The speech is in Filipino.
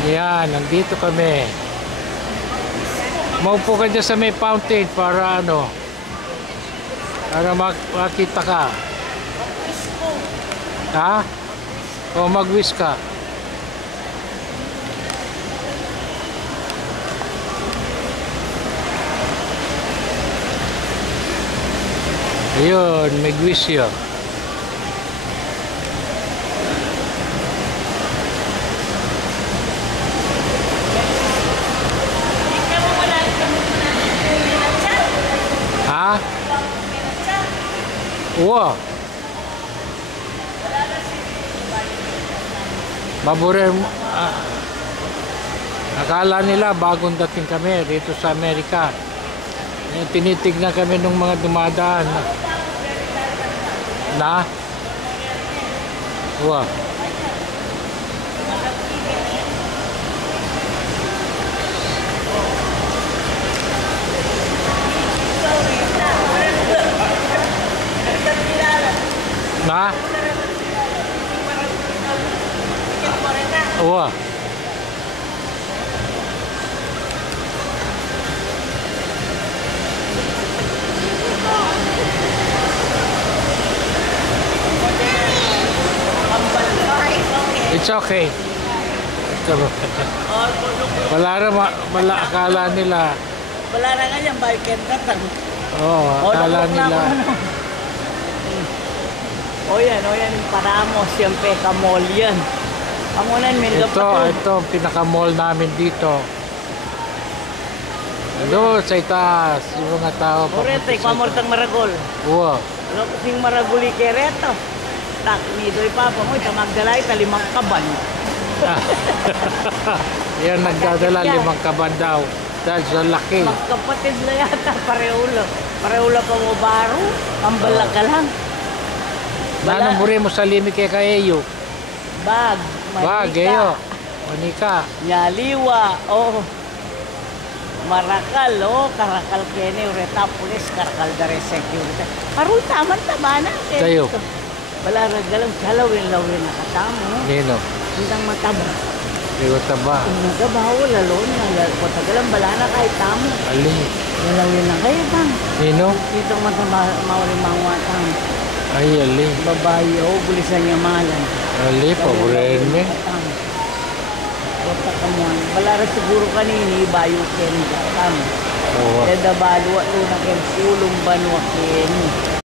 Ayan, nandito kami. Maupo ka dyan sa may fountain para ano, para makita ka. Ha? O mag-wish ka. Ayun, mag-wish yun. Ha? Wow. Akala nila bagong dating kami dito sa Amerika. Tinitignan kami ng mga dumadaan na wow. Na? Wow. It's okay. Wala akala nila. Wala na nga yan, balikin ka tang. Akala nila. O yan, paramos yung Peka-mall yan. Amunan, Ito pinaka-mall namin dito. Doon sa itaas, yung mga tao. Orete, pamortang maragol. Wow. Ano kasing maraguli kereto? Tak, nido'y papa mo, magdalay, 5 kaban. Yan, nagdadala 5 kaban daw. Dahil sa laki. Magkapatid na yata, pareulo. Pareulo pa mo baro, ang bala ka lang. Nanong buri mo sa limit kay Kaeyo? Bag, Bag, Eyo. Manika. Yaliwa, Marakal, Karakal kene, Retapolis, Karakal dare security. Aroy, taman tabana. Kayo. Wala nagalang salawin-lawin na katamo. Nino? Hindang mataba. Eyo taba. Nagabaw, lalo na. Patagalang bala na kahit tamo. Ali. Lalawin na kayo, bang. Nino? Dito mataba, mauling mga watang. Ay, ali. Babae, bulisan niya malan. Ali, paborin mo. Wata kanyang. Balara siguro kanini, bayo ken katamo. Oo. Dada baluwa, lunang ken pulong banwa ken.